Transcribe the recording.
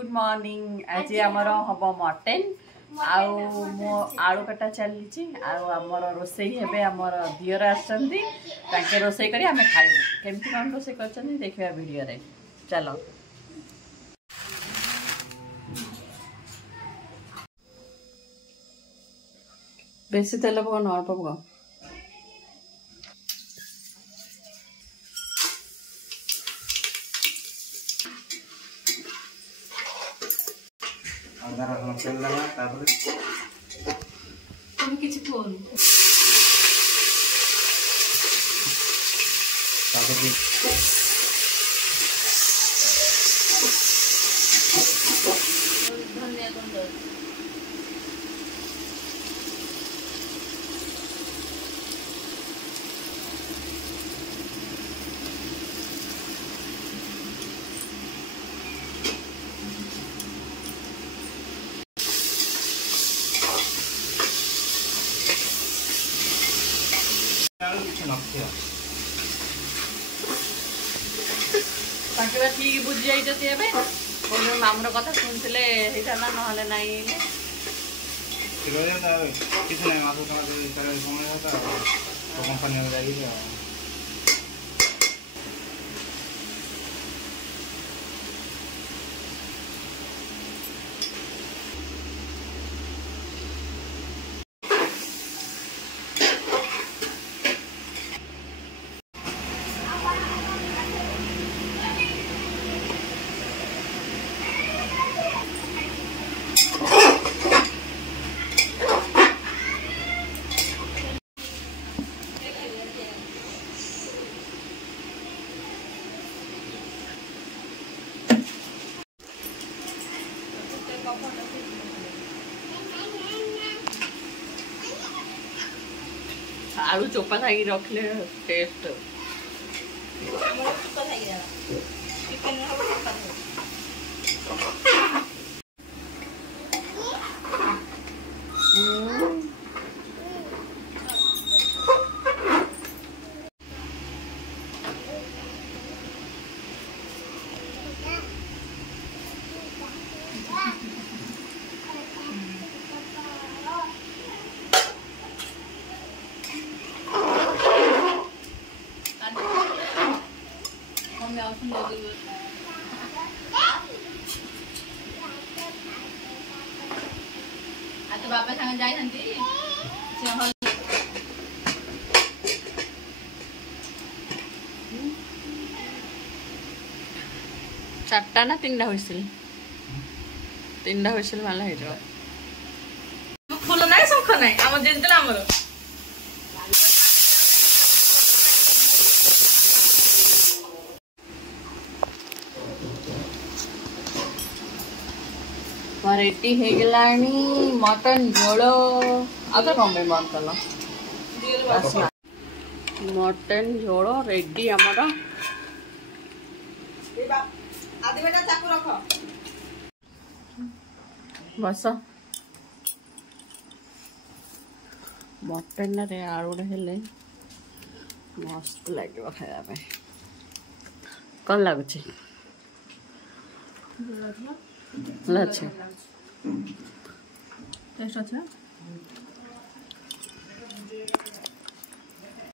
Good morning. आज आमर हम मटन आउ मो आलू कटा चली आमर रोसे हे आमर दियर आसके रोसे करी आम खाइबू केमती कौन रोसे कर देखा वीडियो रे चलो। बेसी तेल पका न अल्प पका तुम किसी फोन धनिया गुंड ठीक बुझी जाइए मामूर कथा शुणुले ना नाई आलू चोपा खाई रखले टेस्ट तो बापा संग जाई चार्टा ना तीन हुइसिल माला हो फुल ना शंख ना आम जेला आमर रेडी हो गलानी मटन झोल आधा कम बंद कल मटन झोल रेडी आमर बस मटन रे आलू हेले मस्त लगे खाया कौन लगुच अच्छा टेस्ट अच्छा